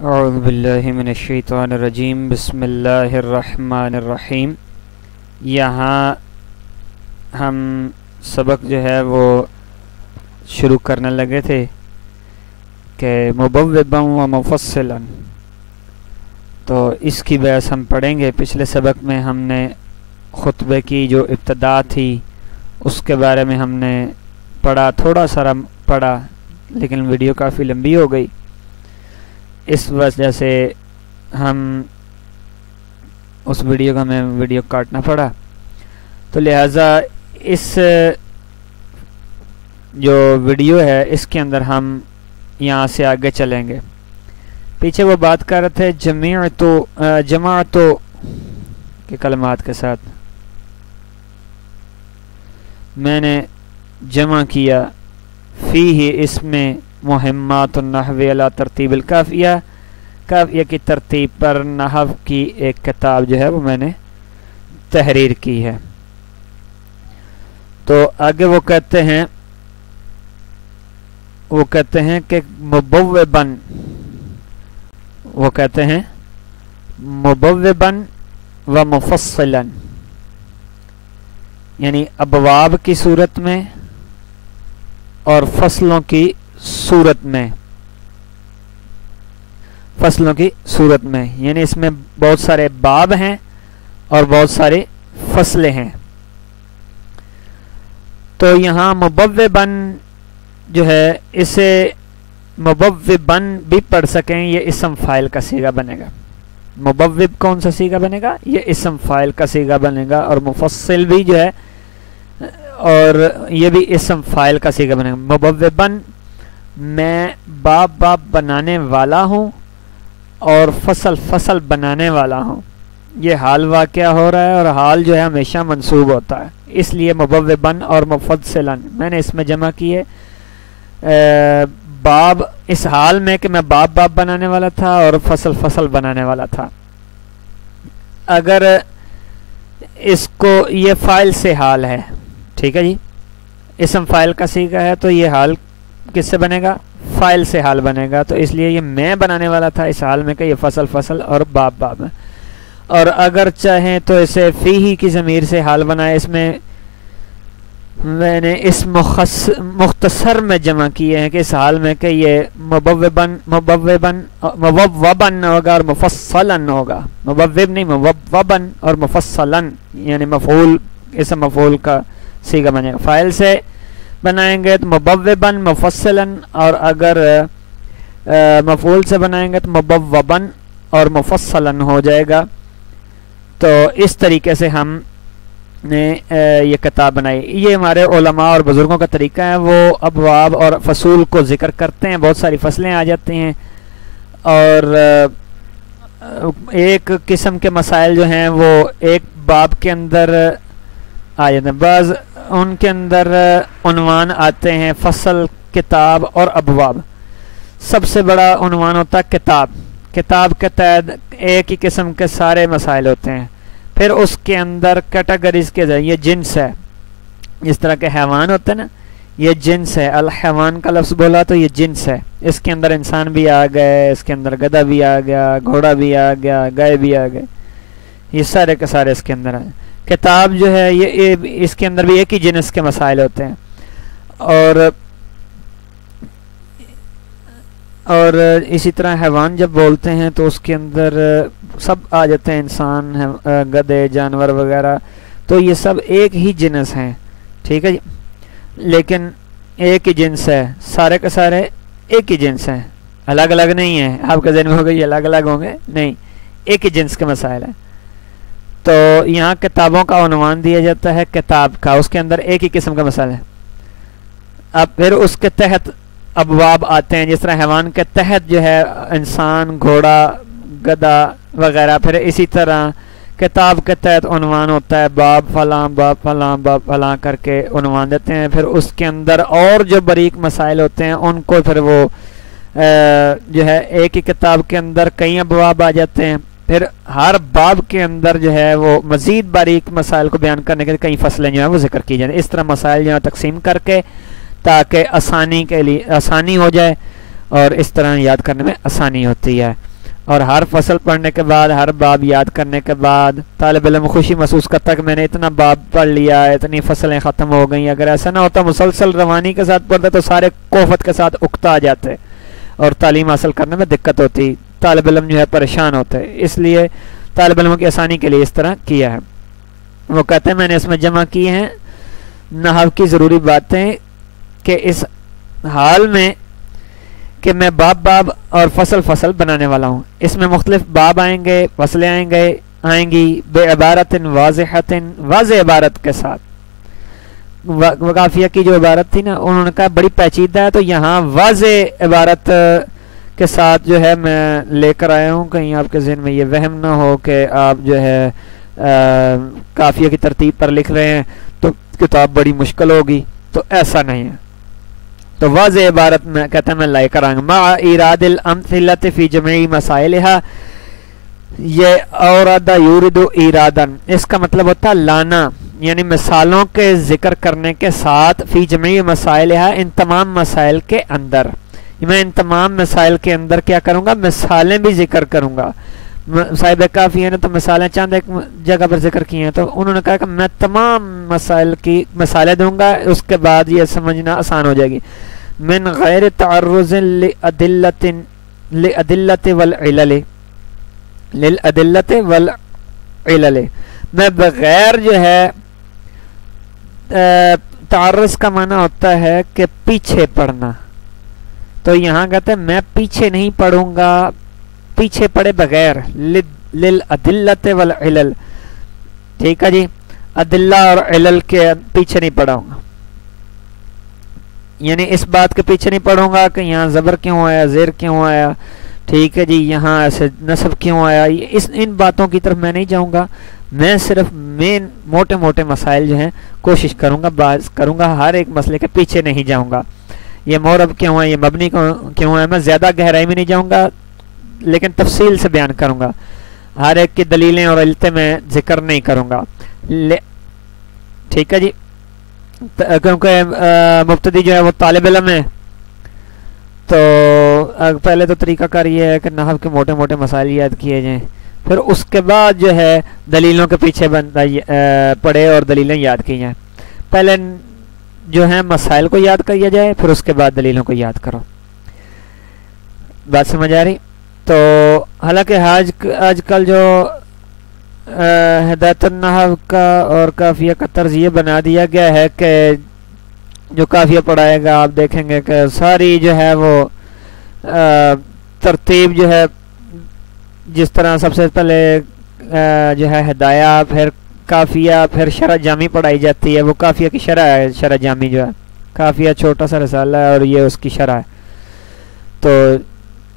اعوذ باللہ من الشیطان الرجیم بسم اللہ الرحمن الرحیم۔ یہاں ہم سبق جو ہے وہ شروع کرنے لگے تھے کہ مبوبا و مفصلا، تو اس کی بحث ہم پڑھیں گے۔ پچھلے سبق میں ہم نے خطبے کی جو ابتدا تھی اس کے بارے میں ہم نے پڑھا، تھوڑا سا پڑھا، لیکن ویڈیو کافی لمبی ہو گئی، اس وجہ سے ہم اس ویڈیو کا ہمیں ویڈیو کاٹنا پڑا، تو لہٰذا اس جو ویڈیو ہے اس کے اندر ہم یہاں سے آگے چلیں گے۔ پیچھے وہ بات کر رہے تھے جماعت کے کلمات کے ساتھ میں نے جمع کیا فیہ، اس میں مہمات النحو علی ترتیب الکافیہ، کافیہ کی ترتیب پر نحو کی ایک کتاب جو ہے وہ میں نے تحریر کی ہے۔ تو آگے وہ کہتے ہیں کہ مبوباً، وہ کہتے ہیں مبوباً و مفصلاً، یعنی ابواب کی صورت میں اور فصلوں کی صورت میں، یعنی اس میں بہت سارے باب ہیں اور بہت سارے فصلیں ہیں۔ تو یہاں مبوباً جو ہے، اسے مبوباً بھی پڑھ سکیں، یہ اسم فاعل کا صیغہ بنے گا۔ مبوب کون سا صیغہ بنے گا؟ یہ اسم فاعل کا صیغہ بنے گا، اور مفصل بھی جو ہے، اور یہ بھی اسم فاعل کا صیغہ بنے گا۔ مبوباً، میں باب بنانے والا ہوں اور فصل بنانے والا ہوں۔ یہ حال واقعہ ہو رہا ہے، اور حال جو ہے ہمیشہ منصوب ہوتا ہے، اس لیے مبوباً اور مفصلاً میں نے اس میں جمع کیے باب، اس حال میں کہ میں باب بنانے والا تھا اور فصل بنانے والا تھا۔ اگر اس کو، یہ فاعل سے حال ہے، ٹھیک ہے جی، اسم فاعل کا صیغہ ہے، تو یہ حال کس سے بنے گا؟ فاعل سے حال بنے گا، تو اس لیے یہ میں بنانے والا تھا اس حال میں کہ یہ فصل اور باب ہے۔ اور اگر چاہیں تو اسے فیہ کی ضمیر سے حال بنائے، اس میں میں نے اس مختصر میں جمع کیے ہیں کہ اس حال میں کہ یہ مبوباً ہوگا اور مفصلاً ہوگا، مبوب نہیں، مبوباً اور مفصلاً، یعنی مفعول، اس مفعول کا صیغہ بنے گا۔ فاعل سے بنائیں گے تو مبوباً مفصلاً، اور اگر مفعول سے بنائیں گے تو مبوباً اور مفصلاً ہو جائے گا۔ تو اس طریقے سے ہم نے یہ کتاب بنائی۔ یہ ہمارے علماء اور بزرگوں کا طریقہ ہے، وہ ابواب اور فصول کو ذکر کرتے ہیں، بہت ساری فصلیں آ جاتی ہیں، اور ایک قسم کے مسائل جو ہیں وہ ایک باب کے اندر آ جاتے ہیں، بعض ان کے اندر عنوان آتے ہیں فصل، کتاب اور ابواب۔ سب سے بڑا عنوان ہوتا ہے کتاب کے تحت ایک ہی قسم کے سارے مسائل ہوتے ہیں۔ پھر اس کے اندر کیٹیگریز کے ذریعے، یہ جنس ہے، جس طرح کے حیوان ہوتے ہیں نا، یہ جنس ہے، الحیوان کا لفظ بولا تو یہ جنس ہے، اس کے اندر انسان بھی آ گئے، اس کے اندر گدھا بھی آ گیا، گھوڑا بھی آ گیا، گائے بھی آ گئے، یہ سارے کے سارے اس کے اندر ہیں۔ کتاب جو ہے، یہ اس کے اندر بھی ایک ہی جنس کے مسائل ہوتے ہیں، اور اسی طرح حیوان جب بولتے ہیں تو اس کے اندر سب آ جاتے ہیں، انسان، گدھے، جانور وغیرہ، تو یہ سب ایک ہی جنس ہیں، ٹھیک ہے جی، لیکن ایک ہی جنس ہے، سارے کے سارے ایک ہی جنس ہیں، الگ الگ نہیں ہیں۔ آپ کے ذہن میں ہوگا یہ الگ الگ ہوں گے، نہیں، ایک ہی جنس کے مسائل ہیں۔ تو یہاں کتابوں کا عنوان دیا جاتا ہے کتاب کا، اس کے اندر ایک ہی قسم کا مسئلہ ہے۔ اب پھر اس کے تحت ابواب آتے ہیں، جس طرح حیوان کے تحت جو ہے انسان، گھوڑا، گدھا وغیرہ، پھر اسی طرح کتاب کے تحت عنوان ہوتا ہے باب فلاں، باب فلاں، باب فلاں کر کے عنوان دیتے ہیں۔ پھر اس کے اندر اور جو باریک مسائل ہوتے ہیں ان کو پھر وہ جو ہے ایک ہی کتاب کے اندر کئی ابواب آ جاتے ہیں، پھر ہر باب کے اندر جو ہے وہ مزید باریک مسائل کو بیان کرنے کے لیے کئی فصلیں جو ہیں وہ ذکر کی جائیں۔ اس طرح مسائل جو ہے تقسیم کر کے تاکہ آسانی کے لیے آسانی ہو جائے اور اس طرح یاد کرنے میں آسانی ہوتی ہے. اور ہر فصل پڑھنے کے بعد، ہر باب یاد کرنے کے بعد طالب علم خوشی محسوس کرتا کہ میں نے اتنا باب پڑھ لیا، اتنی فصلیں ختم ہو گئیں. اگر ایسا نہ ہوتا، مسلسل روانی کے ساتھ پڑھتا، تو سارے کوفت کے ساتھ اکتا جاتے اور تعلیم حاصل کرنے میں دقت ہوتی، طالب علم جو ہے پریشان ہوتے. اس لیے طالب علموں کی آسانی کے لیے اس طرح کیا ہے. وہ کہتے ہیں میں نے اس میں جمع کی ہیں نحو کی ضروری باتیں کہ اس حال میں کہ میں باب باب اور فصل فصل بنانے والا ہوں. اس میں مختلف باب آئیں گے، فصلیں آئیں گی بے عبارت واضحت، واضح عبارت کے ساتھ. قافیہ کی جو عبارت تھی نا، انہوں نے کہا بڑی پیچیدہ ہے، تو یہاں واضح عبارت کے ساتھ جو ہے میں لے کر آیا ہوں. کہیں آپ کے ذہن میں یہ وہم نہ ہو کہ آپ جو ہے قافیہ کی ترتیب پر لکھ رہے ہیں تو کتاب بڑی مشکل ہوگی، تو ایسا نہیں ہے. تو واضح عبارت میں کہتا ہے میں لائے کر آؤں گا. مع ایراد الامثلۃ فی جمیع مسائلہا، یہ اورد یورد ایرادن، اس کا مطلب ہوتا ہے لانا، یعنی مثالوں کے ذکر کرنے کے ساتھ، فی جمیع مسائلہا، ان تمام مسائل کے اندر. میں ان تمام مسائل کے اندر کیا کروں گا؟ مثالیں بھی ذکر کروں گا. صاحب کافی ہے نا، تو مثالیں چاند ایک جگہ پر ذکر کی ہیں، تو انہوں نے کہا کہ میں تمام مسائل کی مثالیں دوں گا، اس کے بعد یہ سمجھنا آسان ہو جائے گی. من غیر تعرض للأدلة والعلل، میں بغیر جو ہے تعرض کا معنی ہوتا ہے کہ پیچھے پڑھنا، تو یہاں کہتے ہیں میں پیچھے نہیں پڑھوں گا، پیچھے پڑھے بغیر، للأدلة والعلل. ٹھیک ہے جی، ادلہ اور علل کے پیچھے نہیں پڑھوں گا، یعنی اس بات کے پیچھے نہیں پڑھوں گا کہ یہاں زبر کیوں آیا، زیر کیوں آیا، ٹھیک ہے جی، یہاں ایسے نصب کیوں آیا، ان باتوں کی طرف میں نہیں جاؤں گا. میں صرف مین موٹے موٹے مسائل جو ہیں کوشش کروں گا، بات کروں گا، ہر ایک مسئلے کے پیچھے نہیں جاؤں گا. یہ مورب کیوں ہے، یہ مبنی کیوں ہے، میں زیادہ گہرائی میں نہیں جاؤں گا، لیکن تفصیل سے بیان کروں گا. ہر ایک کی دلیلیں اور علتیں میں ذکر نہیں کروں گا. ٹھیک ہے جی، کیونکہ مبتدی جو ہے وہ طالب علم ہے، تو پہلے تو طریقہ کار یہ ہے کہ نحو کے موٹے موٹے مسائل یاد کیے جائیں، پھر اس کے بعد جو ہے دلیلوں کے پیچھے بندہ پڑھے اور دلیلیں یاد کی جائیں. پہلے جو ہے مسائل کو یاد کیا جائے، پھر اس کے بعد دلیلوں کو یاد کرو. بات سمجھ آ رہی؟ تو حالانکہ آج کل جو ہدایت النحو کا اور قافیہ کا طرز یہ بنا دیا گیا ہے کہ جو قافیہ پڑھائے گا آپ دیکھیں گے کہ ساری جو ہے وہ ترتیب جو ہے، جس طرح سب سے پہلے جو ہے ہدایہ، پھر قافیہ، پھر شرح جامی پڑھائی جاتی ہے. وہ قافیہ کی شرح ہے، شرح جامی جو ہے، قافیہ چھوٹا سا رسالہ ہے اور یہ اس کی شرح ہے. تو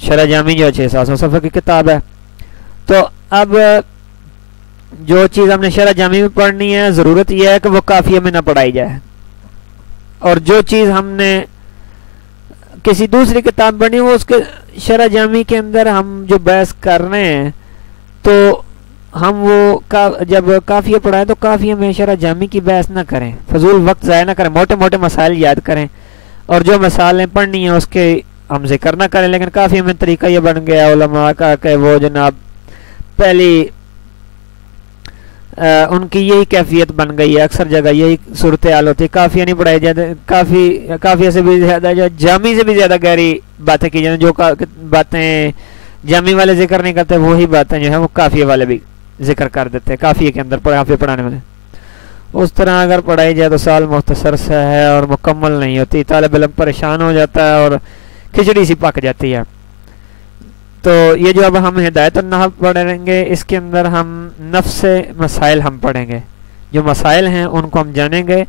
شرح جامی جو ہے 600 صفحے کی کتاب ہے. تو اب جو چیز ہم نے شرح جامی میں پڑھنی ہے، ضرورت یہ ہے کہ وہ قافیہ میں نہ پڑھائی جائے، اور جو چیز ہم نے کسی دوسری کتاب پڑھنی ہے وہ اس کے شرح جامی کے اندر ہم جو بحث کر رہے ہیں، تو ہم وہ جب قافیہ پڑھائیں تو قافیہ میں شرح جامی کی بحث نہ کریں، فضول وقت ضائع نہ کریں، موٹے موٹے مسائل یاد کریں، اور جو مسائلیں پڑھنی ہیں اس کے ہم ذکر نہ کریں. لیکن قافیہ میں طریقہ یہ بن گیا علماء کا کہ وہ جناب پہلی ان کی یہی کیفیت بن گئی ہے، اکثر جگہ یہی صورتحال ہوتی ہے، قافیہ نہیں پڑھائی جاتے، قافیہ سے بھی زیادہ جو جامی سے بھی زیادہ گہری باتیں کی جاتی، جو باتیں جامی والے ذکر نہیں کرتے وہی باتیں جو ہیں وہ قافیہ والے بھی ذکر کر دیتے ہیں قافیہ کے اندر، قافیہ پڑھانے والے. اس طرح اگر پڑھائی جائے تو سال مختصر سے ہے اور مکمل نہیں ہوتی، طالب علم پریشان ہو جاتا ہے اور کھچڑی سی پک جاتی ہے. تو یہ جو اب ہم ہدایت النحو پڑھیں گے، اس کے اندر ہم نفس مسائل ہم پڑھیں گے، جو مسائل ہیں ان کو ہم جانیں گے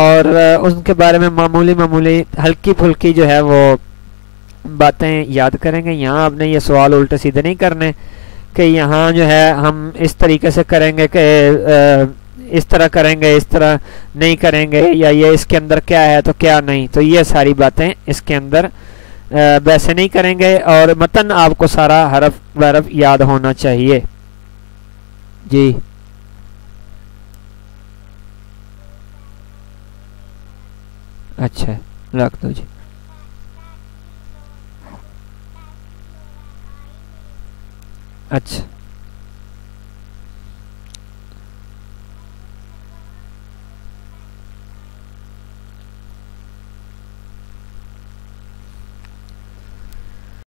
اور ان کے بارے میں معمولی ہلکی پھلکی جو ہے وہ باتیں یاد کریں گے. یہاں آپ نے یہ سوال الٹے سیدھے نہیں کرنے کہ یہاں جو ہے ہم اس طریقے سے کریں گے کہ اس طرح کریں گے، اس طرح نہیں کریں گے، یا یہ اس کے اندر کیا ہے تو کیا نہیں. تو یہ ساری باتیں اس کے اندر ویسے نہیں کریں گے، اور متن آپ کو سارا حرف برف یاد ہونا چاہیے. جی اچھا رکھ دو جی. اچھا